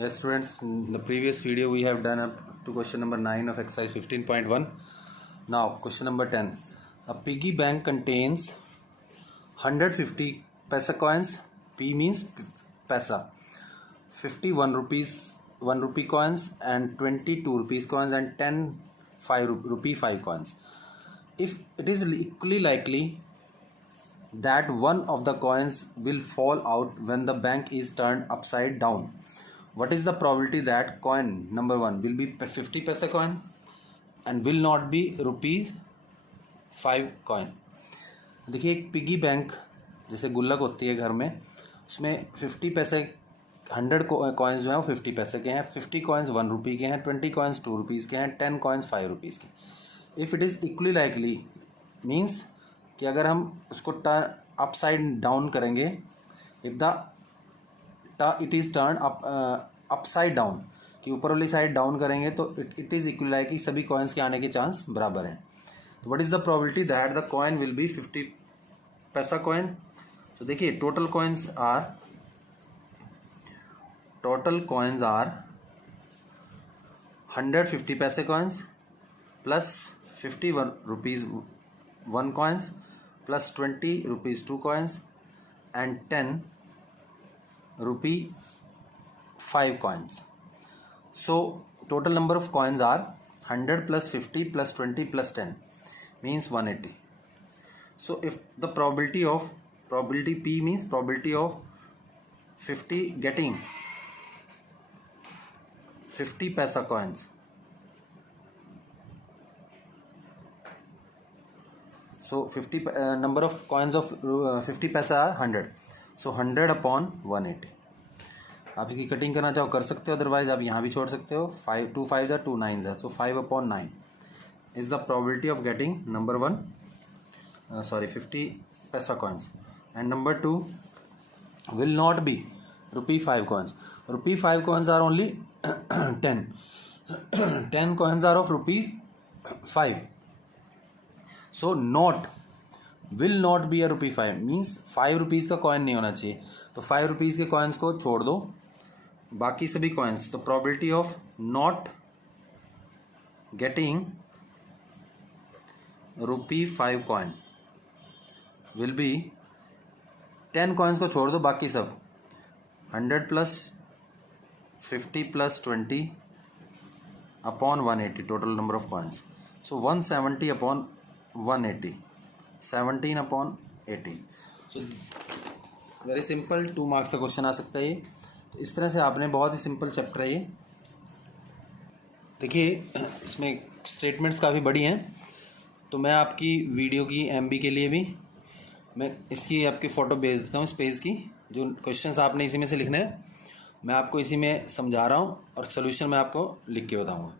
Yes, students, in the previous video we have done up to question number 9 of exercise 15.1. Now, question number 10. A piggy bank contains 150 paisa coins. P means paisa. 51 rupees 1 rupee coins and 22 rupees coins and 10 rupee 5 coins. If it is equally likely that one of the coins will fall out when the bank is turned upside down, what is the probability that coin number 1 will be 50 paisa coin and will not be rupees 5 coin? देखिए, एक piggy bank जैसे गुल्लक होती है घर में, उसमें 50 पैसे 100 कॉइन्स जो हैं वो 50 पैसे के हैं, 50 कॉइन्स 1 रुपी के हैं, 20 कॉइन्स 2 रुपीज़ के हैं, 10 कॉइन्स 5 रुपीज़ के. If it is equally likely means कि अगर हम उसको टर्न अपसाइड डाउन करेंगे, if the it is turn upside down, कि ऊपर वाली साइड डाउन करेंगे तो इट इज़ इक्वल लाइक कि सभी कॉइन्स के आने के चांस बराबर हैं. तो what is the probability that the coin will be 50 पैसा कॉइन? तो देखिए, टोटल कॉइन्स आर 150 पैसे coins plus 51 rupees 1 coins plus 20 rupees 2 coins and 10 rupee 5 coins. So total number of coins are 100 plus 50 plus 20 plus 10 means 180. So if the probability P means probability of 50 getting 50 paisa coins. So 50 number of coins of 50 paisa are 100. So 100 upon 180. आप इसकी cutting करना चाहो कर सकते हो, otherwise आप यहाँ भी छोड़ सकते हो. 5 2 5 2 9 है, तो 5 upon 9 is the probability of getting number 50 पैसा coins. And number 2 will not be rupee 5 coins. Rupee 5 coins are only 10 coins are of rupees 5. So not will not be a rupee 5 means 5 rupees का coin नहीं होना चाहिए. तो 5 rupees के coins को छोड़ दो, बाकी सभी कॉइन्स. तो probability of not getting rupee 5 coin will be 10 coins को छोड़ दो, बाकी सब 100 plus 50 plus 20 upon 180 total number of coins. So 170 upon 180 17 upon 80. So very simple 2 marks का क्वेश्चन आ सकता है ये. तो इस तरह से आपने, बहुत ही सिंपल चैप्टर है ये. देखिए, इसमें स्टेटमेंट्स काफ़ी बड़ी हैं, तो मैं आपकी वीडियो की एमबी के लिए भी मैं इसकी आपकी फ़ोटो भेज देता हूँ इस पेज की. जो क्वेश्चंस आपने इसी में से लिखने हैं मैं आपको इसी में समझा रहा हूँ और सोल्यूशन मैं आपको लिख के बताऊँगा.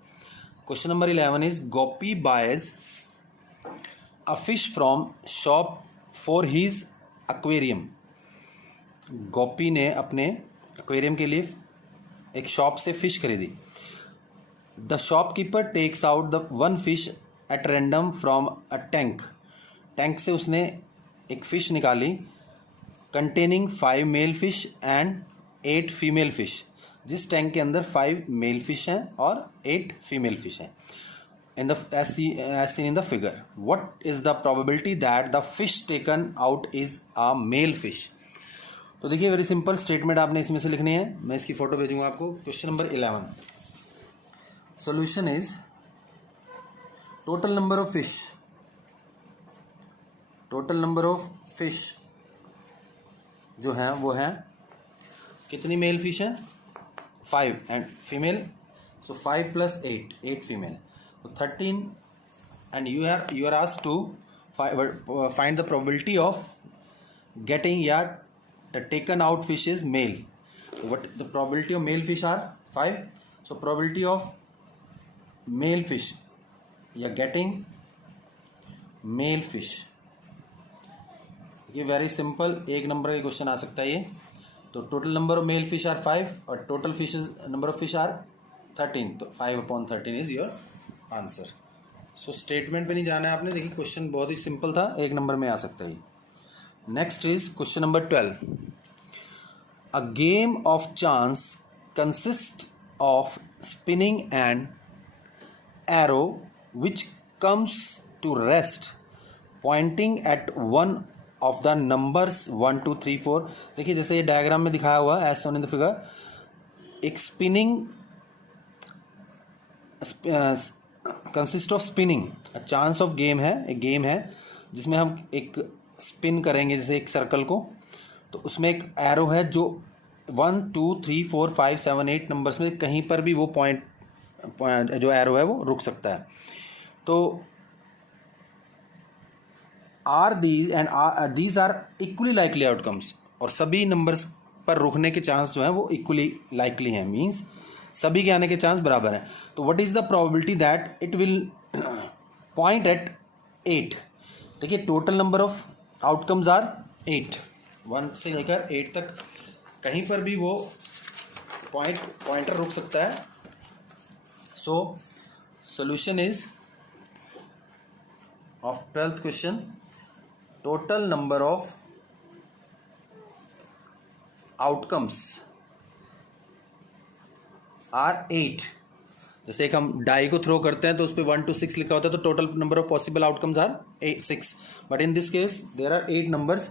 Question number 11 is Gopi boys a fish from shop for his aquarium. गोपी ने अपने एक्वेरियम के लिए एक शॉप से फिश खरीदी. The shopkeeper takes out the 1 fish at random from a tank. Tank से उसने एक फिश निकाली containing 5 male fish and 8 female fish. जिस टैंक के अंदर 5 मेल फिश हैं और 8 फीमेल फिश हैं. as seen in the figure, what is the probability that the fish taken out is a male fish? तो देखिए, वेरी सिंपल स्टेटमेंट आपने इसमें से लिखनी है. मैं इसकी फोटो भेजूंगा आपको. Question number 11. Solution is total number of fish. Total number of fish जो है वो है, कितनी मेल फिश है? 5 and female. So 5 plus 8 female. So 13, and you are asked to find the probability of getting the taken out fish is male. So what the probability of male fish are 5. So probability of male fish getting male fish, ये very simple 1 number का question आ सकता है ये. तो total number of male fish are 5 और total fishes number of fish are 13. तो 5 upon 13 is your answer. So statement पे नहीं जाना है आपने. देखिए, क्वेश्चन बहुत ही सिंपल था, 1 नंबर में आ सकता है. Next is question number 12. A game of chance consists of spinning an arrow which comes to rest pointing at one of the numbers 1 2 3 4. देखिए जैसे ये डायग्राम में दिखाया हुआ है as shown in the figure, एक spinning consist of spinning, chance of game है, एक गेम है जिसमें हम एक स्पिन करेंगे जैसे एक सर्कल को, तो उसमें एक एरो है जो 1 2 3 4 5 7 8 नंबर्स में कहीं पर भी वो पॉइंट जो एरो है वो रुक सकता है. तो are these and these are equally likely outcomes, और सभी नंबर्स पर रुकने के चांस जो है वो इक्वली लाइकली हैं, मीन्स सभी के आने के चांस बराबर हैं. तो what is the probability that it will point at 8. देखिए total number of outcomes are 8, 1 से लेकर 8 तक कहीं पर भी वो पॉइंटर रुक सकता है. So solution is of 12th question, total number of outcomes are 8. जैसे एक हम डाई को थ्रो करते हैं तो उस पर 1 to 6 लिखा होता है, तो total number of possible outcomes are 6. But in this case there are 8 numbers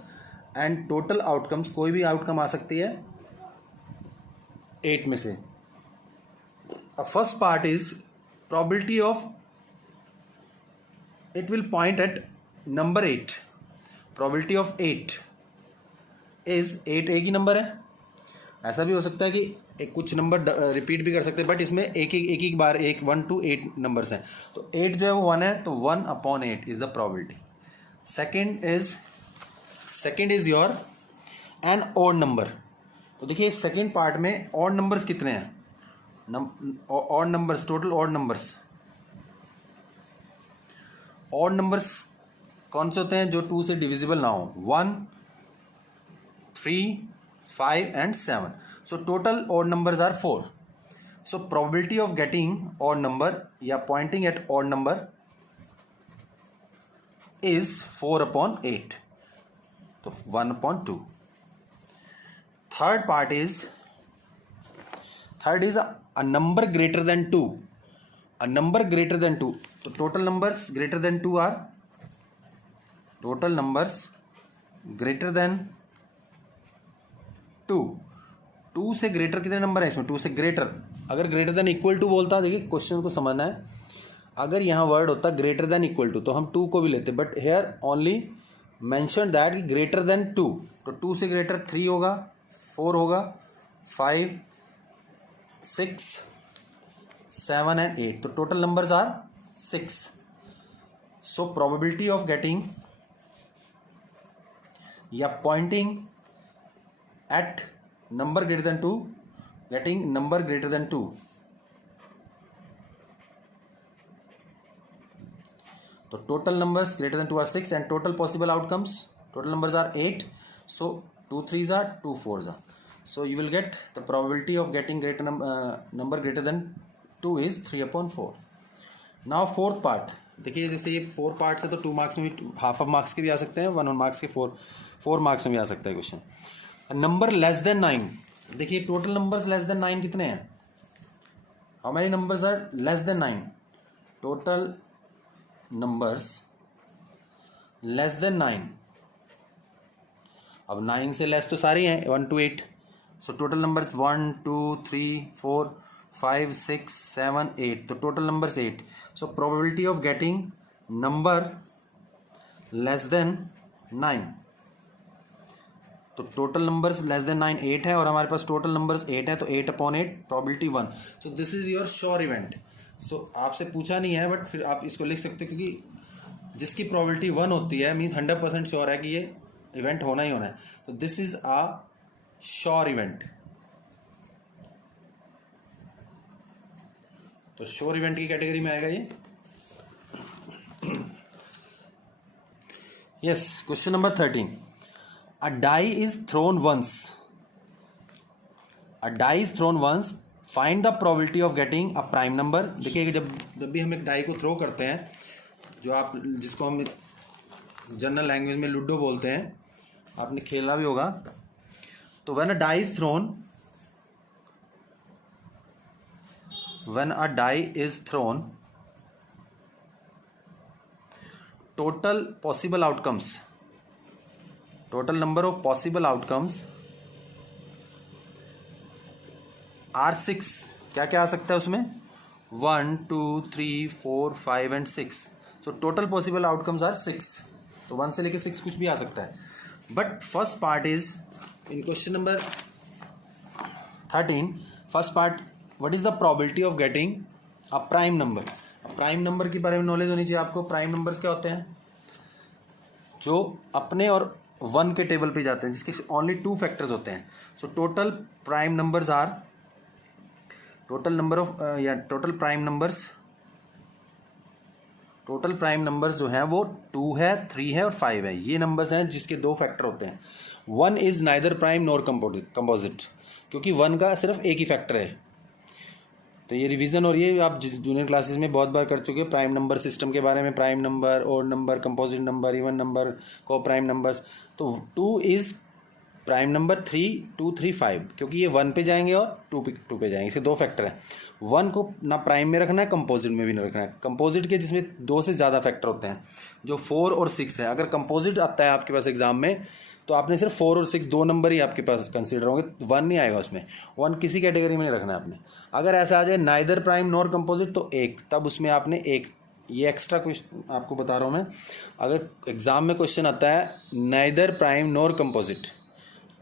and total outcomes, कोई भी आउटकम आ सकती है 8 में से. First part is probability of it will point at number 8. Probability of 8 is 8 एक ही नंबर है. ऐसा भी हो सकता है कि एक कुछ नंबर रिपीट भी कर सकते हैं, बट इसमें एक ही बार 1 to 8 नंबर्स हैं, तो 8 जो है वो 1 है, तो 1/8 is the probability. Second is your an odd number. तो देखिए सेकेंड पार्ट में ऑड नंबर्स कितने हैं, odd numbers, total odd numbers. Odd numbers कौन से होते हैं, जो 2 से डिविजिबल ना हो, 1 3 5 and 7. So total odd numbers are 4. So probability of getting odd number या pointing at odd number is 4/8. तो 1/2. Third is a number greater than 2. A number greater than 2. तो total numbers greater than 2 are total numbers greater than 2 से greater कितने number है इसमें, 2 से greater. अगर greater than equal to बोलता, देखिए क्वेश्चन को समझना है, अगर यहाँ वर्ड होता ग्रेटर देन इक्वल टू तो हम 2 को भी लेते, but here only mention that greater than 2. तो 2 से ग्रेटर 3 होगा, 4 होगा, 5 6 7 एंड 8. तो total numbers are 6. So probability of getting या pointing at number greater than 2, getting number greater than 2. So total numbers greater than 2 are 6 and total possible outcomes, total numbers are 8. So 2 3s are 2 4s are. So you will get the probability of getting number greater than 2 is 3/4. Now fourth part. देखिए जैसे ये 4 parts है तो 2 marks में भी, half of marks के भी आ सकते हैं, 1 मार्क्स के 4 मार्क्स में भी आ सकता है क्वेश्चन. Number less than 9. देखिए टोटल नंबर्स लेस देन 9 कितने हैं, how many numbers are less than 9. Total numbers less than 9. अब 9 से लेस तो सारे हैं 1 to 8. So total numbers 1 2 3 4 5 6 7 8. तो total numbers 8. So probability of getting number less than 9. तो टोटल नंबर्स लेस देन 9 8 है, और हमारे पास टोटल नंबर्स 8 है, तो 8/8 probability 1. So this is your sure event. सो आपसे पूछा नहीं है, बट फिर आप इसको लिख सकते हो, क्योंकि जिसकी प्रोबेबिलिटी 1 होती है मीन्स 100% श्योर है कि ये इवेंट होना ही होना है. तो this is a sure event. तो श्योर इवेंट की कैटेगरी में आएगा ये. Yes, question number 13. A die is thrown once. A die is thrown once. Find the probability of getting a prime number. देखिए जब भी हम एक डाई को थ्रो करते हैं, जो आप जिसको हम जनरल लैंग्वेज में लूडो बोलते हैं, आपने खेला भी होगा. तो when a die is thrown, when a die is thrown, total number of possible outcomes are 6. क्या क्या आ सकता है उसमें? 1 2 3 4 5 and 6. So total possible outcomes are 6. तो 1 से लेके 6 कुछ भी आ सकता है. But first part is in question number 13. First part, what is the probability of getting a prime number. Prime number के बारे में नॉलेज होनी चाहिए आपको. प्राइम नंबर्स क्या होते हैं? जो अपने और 1 के टेबल पे जाते हैं, जिसके ओनली 2 फैक्टर्स होते हैं. So total prime numbers are, total prime numbers जो हैं वो 2 है, 3 है और 5 है. ये नंबर्स हैं जिसके 2 फैक्टर होते हैं. 1 is neither prime nor composite, क्योंकि 1 का सिर्फ एक ही फैक्टर है. तो ये रिवीजन और ये आप जूनियर क्लासेस में बहुत बार कर चुके हैं प्राइम नंबर सिस्टम के बारे में. Prime number, odd number, composite number, even number, को प्राइम नंबर्स. तो 2 इज प्राइम नंबर, 3 2 3 5, क्योंकि ये 1 पे जाएंगे और 2 पे जाएंगे. इसके 2 फैक्टर हैं. 1 को ना प्राइम में रखना है, कंपोजिट में भी नहीं रखना है. कंपोजिट के जिसमें 2 से ज़्यादा फैक्टर होते हैं, जो 4 और 6 है. अगर कंपोजिट आता है आपके पास एग्जाम में, तो आपने सिर्फ 4 और 6 2 नंबर ही आपके पास कंसीडर होंगे. 1 नहीं आएगा उसमें. 1 किसी कैटेगरी में नहीं रखना है आपने. अगर ऐसा आ जाए नाइदर प्राइम नॉर कंपोजिट, तो 1, तब उसमें आपने 1. ये एक्स्ट्रा क्वेश्चन आपको बता रहा हूँ मैं. अगर एग्जाम में क्वेश्चन आता है नाइदर प्राइम नॉर कंपोजिट,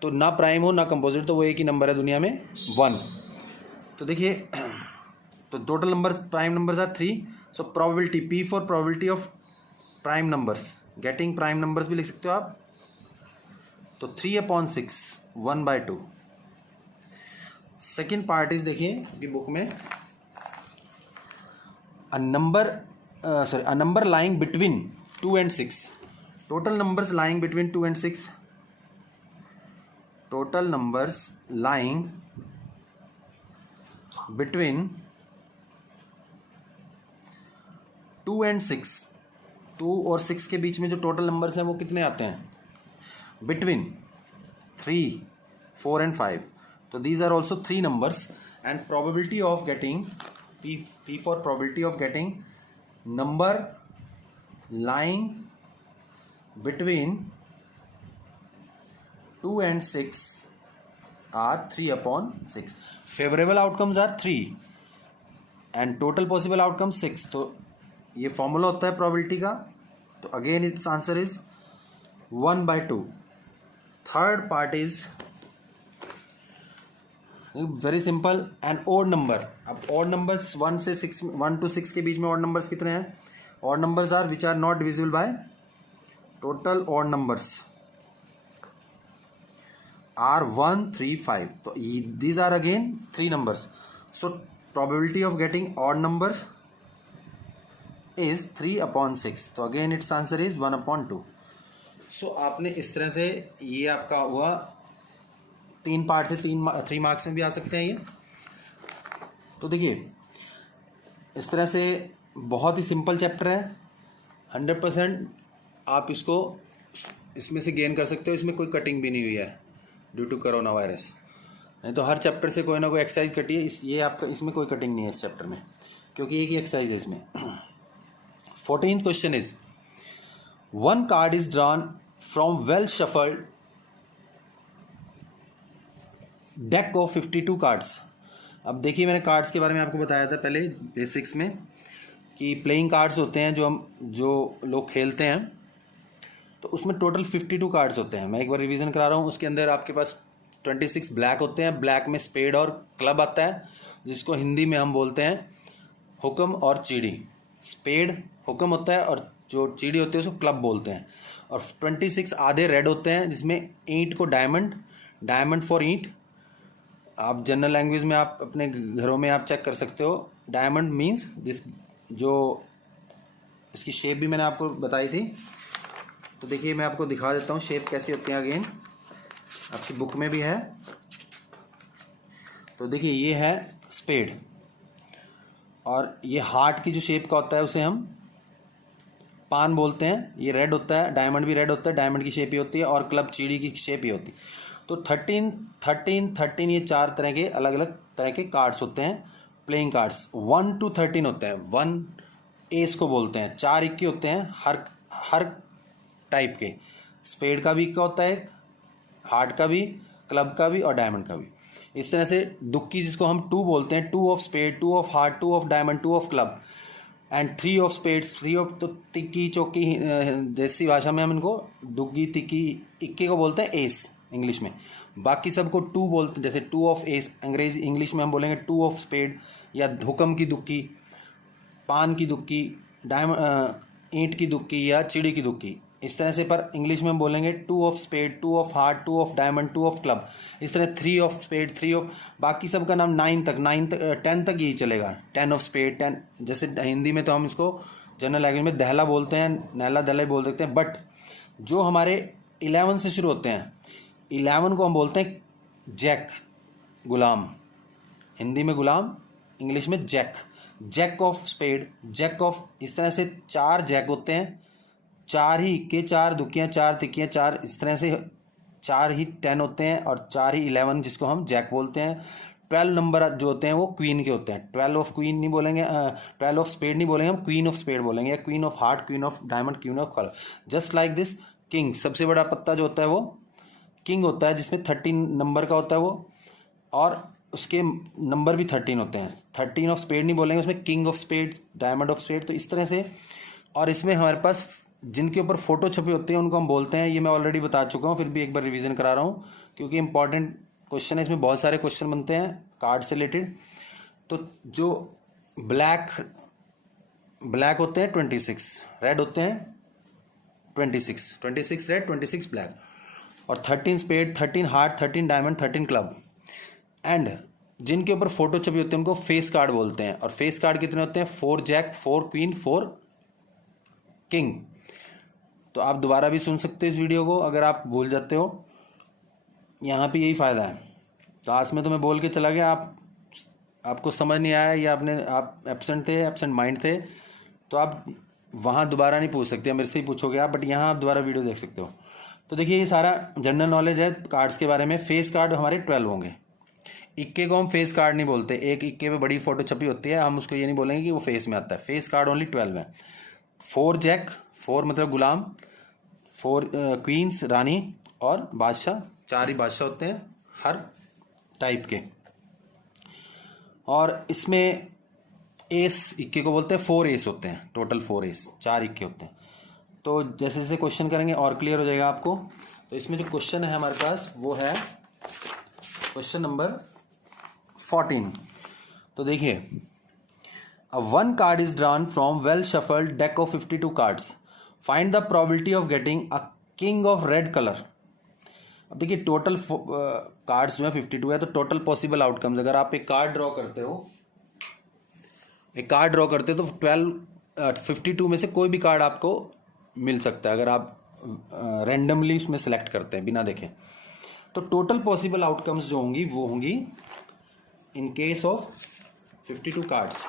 तो ना प्राइम हो ना कंपोजिट, तो वो एक ही नंबर है दुनिया में, 1. तो देखिए, तो total numbers, prime numbers are 3. So probability, P for probability of prime numbers, getting prime numbers भी लिख सकते हो आप. तो 3/6, 1/2. सेकेंड पार्ट इज, देखिए आपकी बुक में, a number lying between 2 and 6. Total numbers lying between 2 and 6. Total numbers lying between 2 and 6. 2 और 6 के बीच में जो टोटल नंबर्स हैं वो कितने आते हैं? Between 3 4 and 5. So these are also 3 numbers, and probability of getting P for probability of getting number lying between 2 and 6 are 3/6. Favorable outcomes are 3 and total possible outcomes 6. तो ये फॉर्मूला होता है probability का. तो again its answer is 1/2. Third part is very simple, an odd number. अब odd numbers 1 to 6 के बीच में odd numbers कितने हैं? Odd numbers are which are not divisible by. Total odd numbers are 1 3 5. तो these are again 3 numbers. So probability of getting odd number is 3/6. तो again it's answer is 1/2. सो आपने इस तरह से, ये आपका हुआ 3 पार्ट थे. 3 मार्क्स में भी आ सकते हैं ये. तो देखिए, इस तरह से बहुत ही सिंपल चैप्टर है. 100% आप इसको इसमें से गेन कर सकते हो. इसमें कोई कटिंग भी नहीं हुई है ड्यू टू कोरोना वायरस. नहीं तो हर चैप्टर से कोई ना कोई एक्सरसाइज कटी है. ये आपका, इसमें कोई कटिंग नहीं है इस चैप्टर में, क्योंकि एक ही एक्सरसाइज है इसमें. 14th question is, one card is drawn from well shuffled deck of 52 cards. अब देखिए, मैंने कार्ड्स के बारे में आपको बताया था पहले बेसिक्स में कि प्लेइंग कार्ड्स होते हैं जो लोग खेलते हैं. तो उसमें टोटल 52 कार्ड्स होते हैं. मैं एक बार रिवीजन करा रहा हूँ. उसके अंदर आपके पास 26 ब्लैक होते हैं. ब्लैक में स्पेड और क्लब आता है, जिसको हिंदी में हम बोलते हैं हुक्म और चीड़ी. स्पेड हुक्म होता है और जो चीड़ी होती है उसको क्लब बोलते हैं. और 26 आधे रेड होते हैं, जिसमें ईंट को डायमंड फॉर ईंट. आप जनरल लैंग्वेज में आप अपने घरों में आप चेक कर सकते हो. डायमंड मीन्स दिस, जो इसकी शेप भी मैंने आपको बताई थी. तो देखिए, मैं आपको दिखा देता हूँ शेप कैसी होती है. अगेन आपकी बुक में भी है. तो देखिए, ये है स्पेड, और ये हार्ट की जो शेप का होता है उसे हम पान बोलते हैं. ये रेड होता है, डायमंड भी रेड होता है, डायमंड की शेप ही होती है, और क्लब चीड़ी की शेप ही होती है. तो 13 ये 4 तरह के अलग अलग तरह के कार्ड्स होते हैं प्लेइंग कार्ड्स 1 to 13 होते हैं। 1 एस को बोलते हैं, 4 इक्के होते हैं हर टाइप के। स्पेड का भी इक्का होता है, हार्ट का भी, क्लब का भी और डायमंड का भी। इस तरह से दुक्की जिसको हम 2 बोलते हैं, 2 of spade, 2 of heart, 2 of diamond, 2 of club and 3 of spades, 3 of, तो तिक्की चौकी देसी भाषा में हम इनको दुग्गी तिक्की इक्के को बोलते हैं एस इंग्लिश में। बाकी सबको 2 बोलते हैं, जैसे 2 ऑफ एस अंग्रेजी इंग्लिश में हम बोलेंगे 2 ऑफ स्पेड, या हुक्म की दुक्की, पान की दुक्की, ईंट की दुक्की या चिड़ी की दुक्की, इस तरह से। पर इंग्लिश में हम बोलेंगे 2 of spade, 2 of heart, 2 of diamond, 2 of club, इस तरह 3 ऑफ स्पेड, 3 ऑफ, बाकी सब का नाम 9 तक 10 तक यही चलेगा। 10 ऑफ स्पेड, 10, जैसे हिंदी में तो हम इसको जनरल लैंग्वेज में दहला बोलते हैं, नैला दहला बोल सकते हैं। बट जो हमारे 11 से शुरू होते हैं, 11 को हम बोलते हैं जैक, गुलाम, हिंदी में गुलाम, इंग्लिश में jack. Jack of spade, jack of, इस तरह से 4 जैक होते हैं, 4 ही इक्के, 4 दुक्कियाँ, 4 तिक्कियाँ, 4, इस तरह से 4 ही 10 होते हैं और 4 ही 11 जिसको हम जैक बोलते हैं। 12 नंबर जो होते हैं वो क्वीन के होते हैं। 12 ऑफ क्वीन नहीं बोलेंगे, 12 ऑफ स्पेड नहीं बोलेंगे, हम क्वीन ऑफ स्पेड बोलेंगे, या queen of heart, queen of diamond, queen of club. Just like this king, सबसे बड़ा पत्ता जो होता है वो किंग होता है, जिसमें 13 नंबर का होता है वो, और उसके नंबर भी 13 होते हैं। 13 ऑफ स्पेड नहीं बोलेंगे, उसमें king of spade, diamond of spade, तो इस तरह से। और इसमें हमारे पास जिनके ऊपर फोटो छपी होती है उनको हम बोलते हैं, ये मैं ऑलरेडी बता चुका हूँ, फिर भी एक बार रिवीजन करा रहा हूँ क्योंकि इंपॉर्टेंट क्वेश्चन है, इसमें बहुत सारे क्वेश्चन बनते हैं कार्ड से रिलेटेड। तो जो ब्लैक होते हैं 26, रेड होते हैं 26 रेड, 26 ब्लैक, और 13 spade, 13 heart, 13 diamond, 13 club. And जिनके ऊपर फोटो छपी होती है उनको फेस कार्ड बोलते हैं। और फेस कार्ड कितने होते हैं? 4 जैक, 4 क्वीन, 4 किंग। तो आप दोबारा भी सुन सकते हो इस वीडियो को अगर आप भूल जाते हो, यहाँ पे यही फ़ायदा है। क्लास में तो मैं बोल के चला गया, आपको समझ नहीं आया, या आप एब्सेंट थे, एब्सेंट माइंड थे, तो आप वहाँ दोबारा नहीं पूछ सकते, मेरे से ही पूछोगे आप, बट यहाँ आप दोबारा वीडियो देख सकते हो। तो देखिए ये सारा जनरल नॉलेज है कार्ड्स के बारे में। फेस कार्ड हमारे 12 होंगे। इक्के को हम फेस कार्ड नहीं बोलते, एक इक्के पे बड़ी फोटो छपी होती है, हम उसको ये नहीं बोलेंगे कि वो फेस में आता है। फेस कार्ड ओनली 12 है। 4 जैक, 4 मतलब गुलाम, 4 क्वींस रानी, और बादशाह, 4 ही बादशाह होते हैं हर टाइप के। और इसमें एस इक्के को बोलते हैं, 4 एस होते हैं, टोटल 4 एस, 4 इक्के होते हैं। तो जैसे जैसे क्वेश्चन करेंगे और क्लियर हो जाएगा आपको। तो इसमें जो क्वेश्चन है हमारे पास वो है क्वेश्चन नंबर 14। तो देखिए, अ 1 card is drawn from well shuffled deck of 52 cards, find the probability of getting a king of red colour. अब देखिए टोटल कार्ड्स जो है 52 है, तो टोटल पॉसिबल आउटकम्स, अगर आप एक कार्ड ड्रॉ करते हो, तो 52 में से कोई भी कार्ड आपको मिल सकता है अगर आप रैंडमली उसमें सेलेक्ट करते हैं बिना देखे। तो टोटल पॉसिबल आउटकम्स जो होंगी वो होंगी इन केस ऑफ 52 कार्ड्स,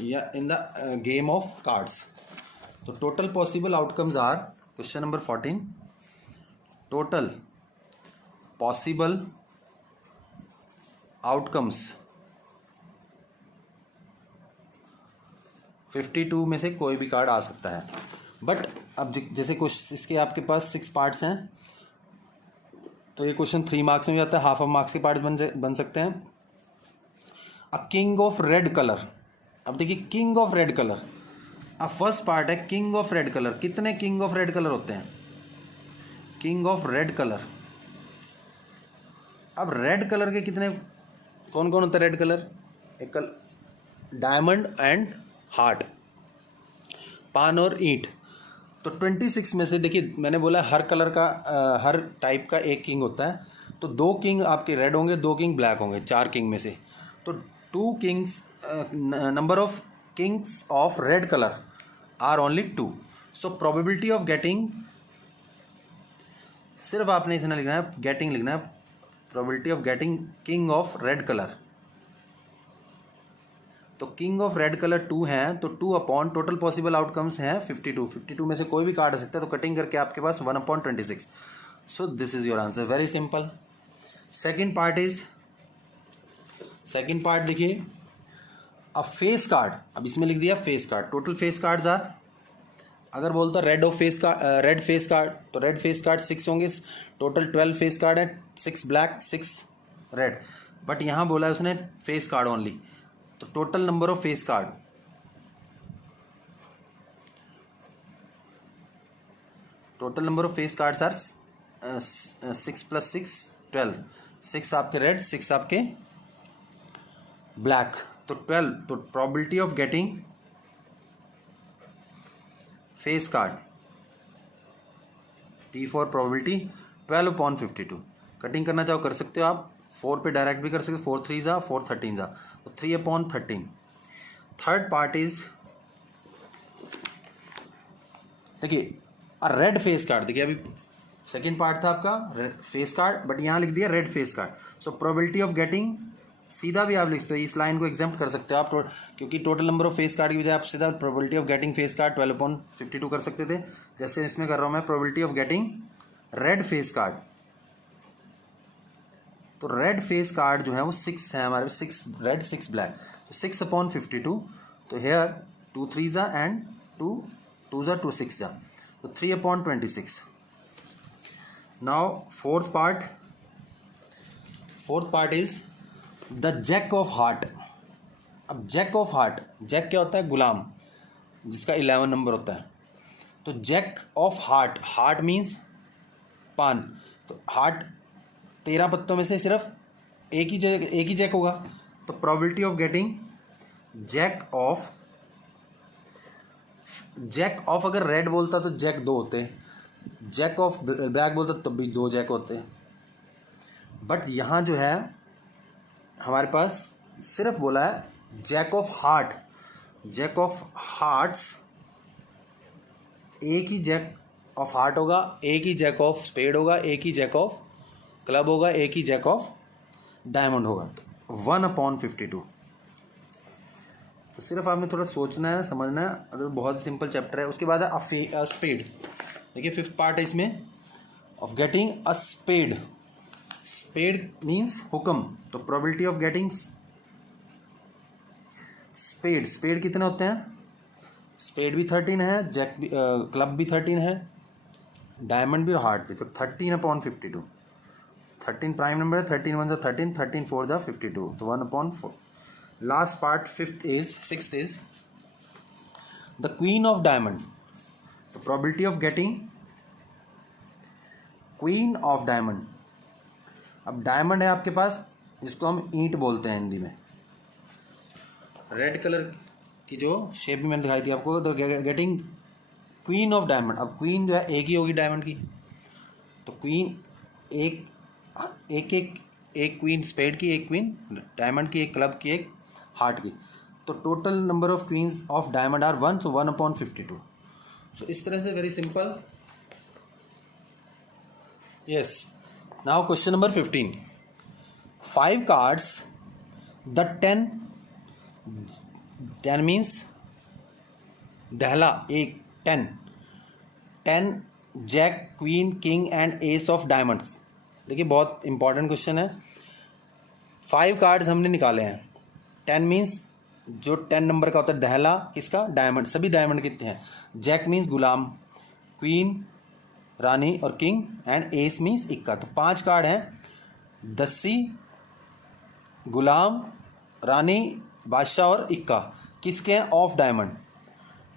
या in the game of cards. तो total possible outcomes are, question number 14, total possible outcomes 52 में से कोई भी कार्ड आ सकता है। बट अब जैसे क्वेश्चन इसके आपके पास 6 पार्ट्स हैं, तो ये क्वेश्चन 3 मार्क्स में भी जाता है, हाफ ऑफ मार्क्स के पार्ट बन सकते हैं। A king of red colour. अब देखिए किंग ऑफ रेड कलर, अब फर्स्ट पार्ट है किंग ऑफ रेड कलर। कितने किंग ऑफ रेड कलर होते हैं? King of red colour. अब रेड कलर के कितने, कौन कौन होता है रेड कलर? एक डायमंड एंड हार्ट, पान और ईंट। तो 26 में से देखिए मैंने बोला हर कलर का हर टाइप का एक किंग होता है, तो 2 किंग आपके रेड होंगे, 2 किंग ब्लैक होंगे, 4 किंग में से। तो 2 kings, number of kings of red colour are only 2। So probability of getting, सिर्फ आपने इतना लिखना है, गेटिंग लिखना है, probability of getting king of red colour. तो किंग ऑफ रेड कलर 2 हैं, तो 2 अपॉन टोटल पॉसिबल आउटकम्स हैं 52। 52 में से कोई भी कार्ड आ सकता है, तो कटिंग करके आपके पास 1/26। So this is your answer, very simple. Second part is second part देखिए, अ फेस कार्ड, अब इसमें लिख दिया face card, total face cards are, अगर बोलता रेड फेस कार्ड तो रेड फेस कार्ड 6 होंगे, टोटल 12 फेस कार्ड है, 6 ब्लैक 6 रेड, बट यहाँ बोला है उसने फेस कार्ड ओनली, तो total number of face card, total number of face cards are 6 + 6 12, 6 आपके रेड 6 आपके ब्लैक, तो 12, तो probability of getting face card, P for probability 12/52, cutting करना चाहो कर सकते हो आप, 4 पे डायरेक्ट भी कर सकते हो, 4 3 जा 4 13 जा, तो 3/13। थर्ड पार्ट इज, देखिए रेड फेस कार्ड, देखिए अभी सेकेंड पार्ट था आपका रेड फेस कार्ड, बट यहाँ लिख दिया red face card, so probability of getting, सीधा भी आप लिख सकते हो, इस लाइन को एग्जाम्प्ट कर सकते हो आप, क्योंकि total number of face card की बजाय आप सीधा probability of getting face card 12/52 कर सकते थे, जैसे इसमें कर रहा हूं मैं probability of getting red face card, तो रेड फेस कार्ड जो है वो 6 है हमारे, 6 रेड 6 ब्लैक, तो 6/52, तो हेयर 2 3 जा एंड 2 2 जा 2 6 जा, तो 3/26। Now fourth part is the jack of heart. अब जैक ऑफ हार्ट, जैक क्या होता है, गुलाम, जिसका 11 नंबर होता है, तो jack of heart, heart means पान, तो हार्ट 13 पत्तों में से सिर्फ एक ही जैक होगा, तो probability of getting jack of अगर रेड बोलता तो जैक 2 होते, जैक ऑफ ब्लैक बोलता तो भी 2 जैक होते, बट यहाँ जो है हमारे पास सिर्फ बोला है jack of heart, jack of hearts, एक ही जैक ऑफ हार्ट होगा, एक ही जैक ऑफ स्पेड होगा, एक ही जैक ऑफ क्लब होगा, एक ही जैक ऑफ डायमंड होगा, 1/52। तो सिर्फ आपने थोड़ा सोचना है, समझना है, अगर बहुत ही सिंपल चैप्टर है। उसके बाद है स्पेड, देखिए फिफ्थ पार्ट है इसमें, of getting a spade, spade means हुक्म, तो प्रोबेबिलिटी ऑफ गेटिंग स्पेड कितने होते हैं, स्पेड भी 13 है, जैक भी क्लब भी 13 है, डायमंड भी और हार्ट भी, तो 13/52, 13 प्राइम नंबर है, 13 1 जा 13, 13 4 जा 52, तो 1/4। Last part sixth is the queen of diamond, तो probability of getting queen of diamond. अब डायमंड है आपके पास, जिसको हम ईंट बोलते हैं हिंदी में, रेड कलर की जो शेप भी मैंने दिखाई थी आपको, तो गेटिंग क्वीन ऑफ डायमंड। अब क्वीन जो है एक ही होगी डायमंड की, तो क्वीन एक क्वीन स्पेड की, एक क्वीन डायमंड की, एक क्लब की, एक हार्ट की, तो total number of queens of diamond are 1, so 1/52। So इस तरह से very simple. Yes, now question number 15, 5 cards, the 10 means दहला, एक 10 jack queen king and ace of diamonds. देखिए बहुत इंपॉर्टेंट क्वेश्चन है, 5 कार्ड्स हमने निकाले हैं, 10 मीन्स जो 10 नंबर का होता है दहला, किसका, डायमंड, सभी डायमंड कितने हैं, जैक मीन्स गुलाम, क्वीन रानी और किंग, एंड एस मीन्स इक्का, तो 5 कार्ड हैं, दस्सी, गुलाम, रानी, बादशाह और इक्का, किसके हैं, ऑफ डायमंड,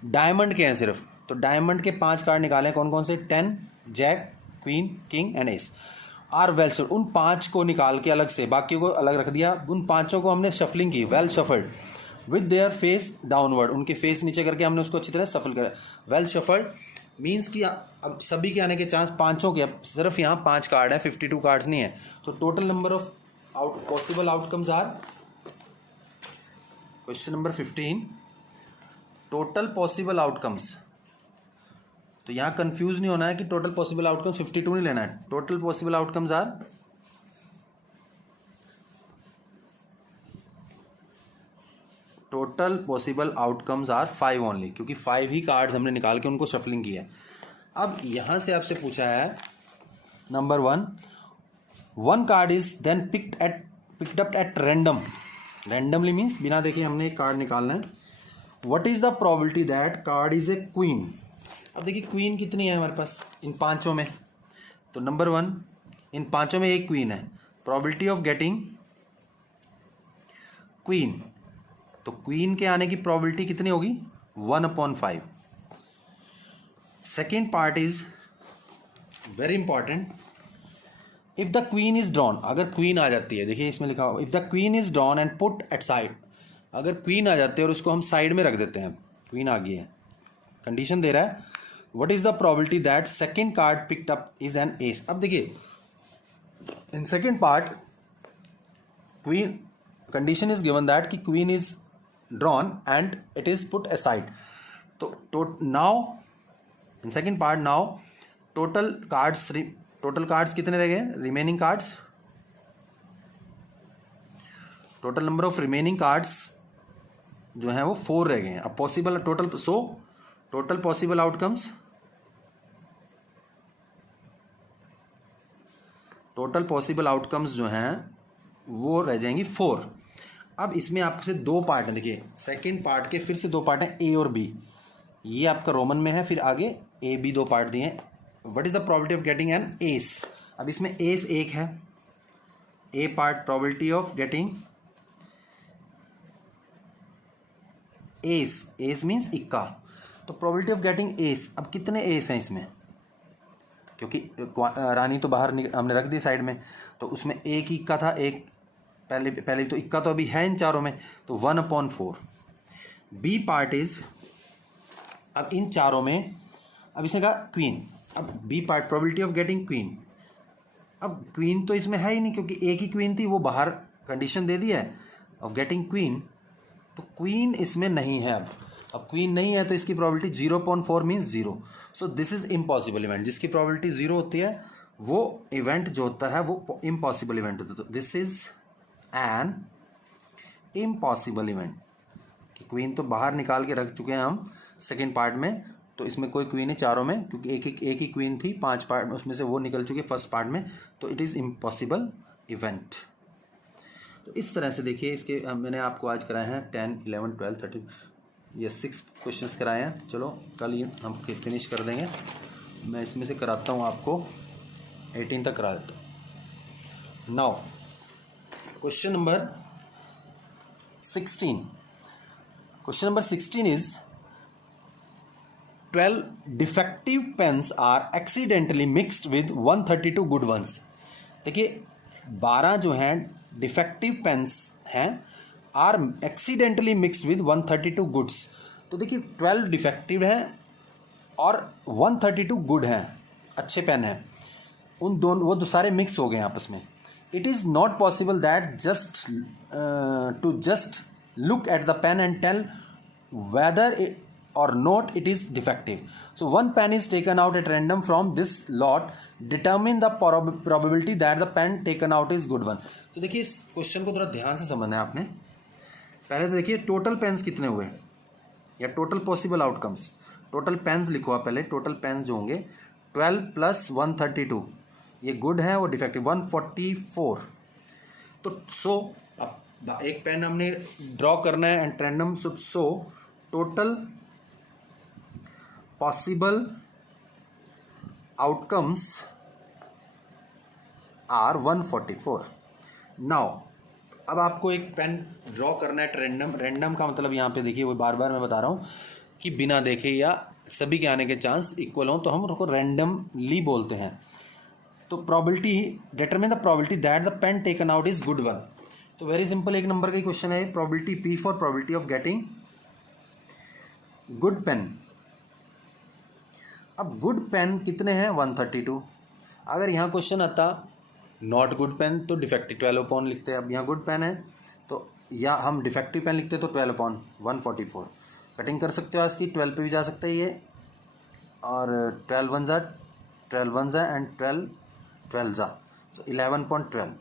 डायमंड के हैं सिर्फ, तो डायमंड के 5 कार्ड निकाले कौन कौन से, 10 jack queen king and ace are well shuffled, उन 5 को निकाल के अलग से, बाकी को अलग रख दिया, उन 5 को हमने शफलिंग की, well shuffled with their face downward, उनके फेस नीचे करके हमने उसको अच्छी तरह सफल करा, वेल शफल्ड मीन्स कि अब सभी के आने के चांस 5 के, अब सिर्फ यहाँ 5 कार्ड है, 52 कार्ड्स नहीं है, तो total number of possible outcomes are, question number 15, total possible outcomes, तो यहाँ कंफ्यूज नहीं होना है कि टोटल पॉसिबल आउटकम्स 52 नहीं लेना है, total possible outcomes are, total possible outcomes are 5 only, क्योंकि 5 ही कार्ड्स हमने निकाल के उनको शफलिंग किया है। अब यहां से आपसे पूछा है number 1 card is then picked up at random, randomly means बिना देखे हमने एक कार्ड निकालना है. What is the probability that card is a queen. अब देखिए क्वीन कितनी है हमारे पास इन पांचों में. तो नंबर 1, इन पांचों में एक क्वीन है. प्रोबेबिलिटी ऑफ गेटिंग क्वीन, तो क्वीन के आने की प्रोबेबिलिटी कितनी होगी 1/5. Second part is very important. If the queen is drawn, अगर क्वीन आ जाती है, देखिए इसमें लिखा हुआ if the queen is drawn and put at side. अगर क्वीन आ जाती है और उसको हम साइड में रख देते हैं, क्वीन आ गई है, कंडीशन दे रहा है. What is the probability that second card picked up is an ace. अब देखिए in second part queen condition is given that कि queen is drawn and it is put aside. तो now in second part now total cards कितने रह गए. Remaining cards, total number of remaining cards जो हैं वो 4 रह गए हैं. अब possible total possible outcomes, total possible outcomes जो हैं वो रह जाएंगी 4. अब इसमें आपसे 2 पार्ट हैं. देखिए सेकेंड पार्ट के फिर से 2 पार्ट हैं, ए और बी. ये आपका रोमन में है, फिर आगे ए बी 2 पार्ट दिए हैं. What is the probability of getting an ace. अब इसमें एस एक है. A part probability of getting ace means इक्का. तो प्रोबेबिलिटी ऑफ गेटिंग एस. अब कितने एस हैं इसमें, क्योंकि रानी तो बाहर हमने रख दी साइड में, तो उसमें एक ही इक्का था. एक पहले तो इक्का तो अभी है इन चारों में, तो 1/4. बी पार्ट इज, अब इन चारों में अब इसने कहा क्वीन. अब B part probability of getting queen. अब क्वीन तो इसमें है ही नहीं क्योंकि एक ही क्वीन थी, वो बाहर कंडीशन दे दिया है ऑफ गेटिंग क्वीन. तो क्वीन इसमें नहीं है. अब क्वीन नहीं है तो इसकी probability 0/4 means 0. So this is impossible event. जिसकी प्रोबेबिलिटी 0 होती है वो इवेंट जो होता है वो इम्पॉसिबल इवेंट होता है. तो this is an impossible event. कि क्वीन तो बाहर निकाल के रख चुके हैं हम सेकेंड पार्ट में, तो इसमें कोई क्वीन है चारों में, क्योंकि एक ही क्वीन थी 5 पार्ट में, उसमें से वो निकल चुकी है फर्स्ट पार्ट में. तो इट इज़ इम्पॉसिबल इवेंट. तो इस तरह से देखिए इसके मैंने आपको आज कराए हैं 10, 11, 12, 13 ये 6 क्वेश्चंस कराए हैं. चलो कल ये हम फिनिश कर देंगे. मैं इसमें से कराता हूँ आपको 18 तक करा देता हूँ. Now question number 16. Question number 16 is 12 defective pens are accidentally mixed with 132 good ones. देखिए 12 जो हैं डिफेक्टिव पेन्स हैं are accidentally mixed with 132 goods. तो देखिए 12 डिफेक्टिव हैं और 132 गुड हैं, अच्छे पेन हैं. उन दोनों वो सारे मिक्स हो गए हैं आपस में. It is not possible that just look at the pen and tell whether or not it is defective. So one pen is taken out at random from this lot. Determine the probability that the pen taken out is good one. तो देखिए इस question को थोड़ा ध्यान से समझना है आपने. पहले तो देखिए टोटल पेन्स कितने हुए या total possible outcomes. Total pens लिखो आप पहले. टोटल पेन्स जो होंगे 12 + 132, ये गुड है और डिफेक्टिव 144. तो सो अब एक पेन हमने ड्रॉ करना है and random. So total possible outcomes are 144. now अब आपको एक पेन ड्रॉ करना है रैंडम. रैंडम का मतलब यहाँ पे देखिए वो बार बार मैं बता रहा हूँ कि बिना देखे या सभी के आने के चांस इक्वल हों तो हम उसको रैंडमली बोलते हैं. तो probability determine the probability that the pen taken out is good one. तो वेरी सिंपल एक नंबर का क्वेश्चन है. Probability P for probability of getting good pen. अब गुड पेन कितने हैं 132. अगर यहाँ क्वेश्चन आता नॉट गुड पेन तो डिफेक्टिव 12 लिखते हैं. अब यहाँ गुड पेन है तो या हम डिफेक्टिव पेन लिखते तो 12/144. कटिंग कर सकते हो इसकी 12 पे भी जा सकता है ये, और 12 1 ज़ा एंड 12 ज़ा, तो 11/12.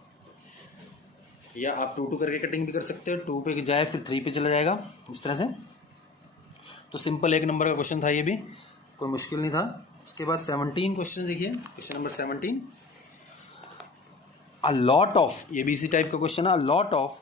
या आप 2 करके कटिंग भी कर सकते हो. 2 पे जाए फिर 3 पे चला जाएगा इस तरह से. तो सिंपल एक नंबर का क्वेश्चन था, ये भी कोई मुश्किल नहीं था. उसके बाद 17 क्वेश्चन देखिए. Question number 17, a lot of, ये भी इसी टाइप का क्वेश्चन है. A lot of